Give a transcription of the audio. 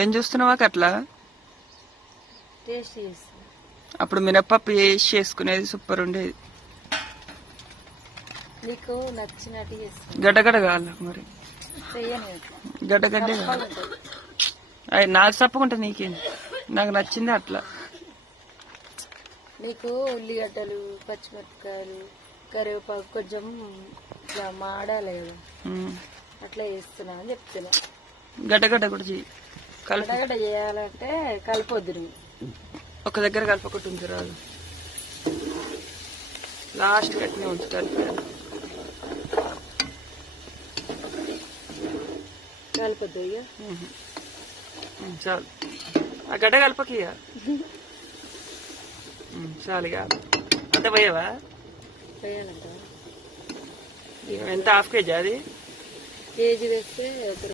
ఏం చూస్తున్నావా అట్లా? టేస్ట్ చేస్తా. అప్పుడు మినప్పప్పు వేసి చేసుకునేది సూపర్ ఉండేది. నీకు నచ్చినట్టు చేస్తా. గడ్డగడ్డ కావాలి మరి. గడ్డగడ్డే అది నాకు తప్పకుండా నీకేంది, నాకు నచ్చింది అట్లా. నీకు ఉల్లిగడ్డలు, పచ్చిమిరపకాయలు, కరివేపాకు కొంచెం ఇట్లా మాడాలి కదా, అట్లా చేస్తున్నా అని చెప్తున్నా. గడ్డగడ్డ కూడా చెయ్యి. గడ్డగడ్డ చేయాలంటే కలిపొద్దు నువ్వు. ఒక దగ్గర కలపకుండా ఉంది రాదు, లాస్ట్ కట్టినే ఉంచు కలిపాను. కలిపొద్దు ఇక చాలు. ఆ గడ్డ కలపకి ఇక చాలు. ఇక అంత పోయావా? వేయాలంట. ఎంత హాఫ్ కేజీ అది? కేజీ వేస్తే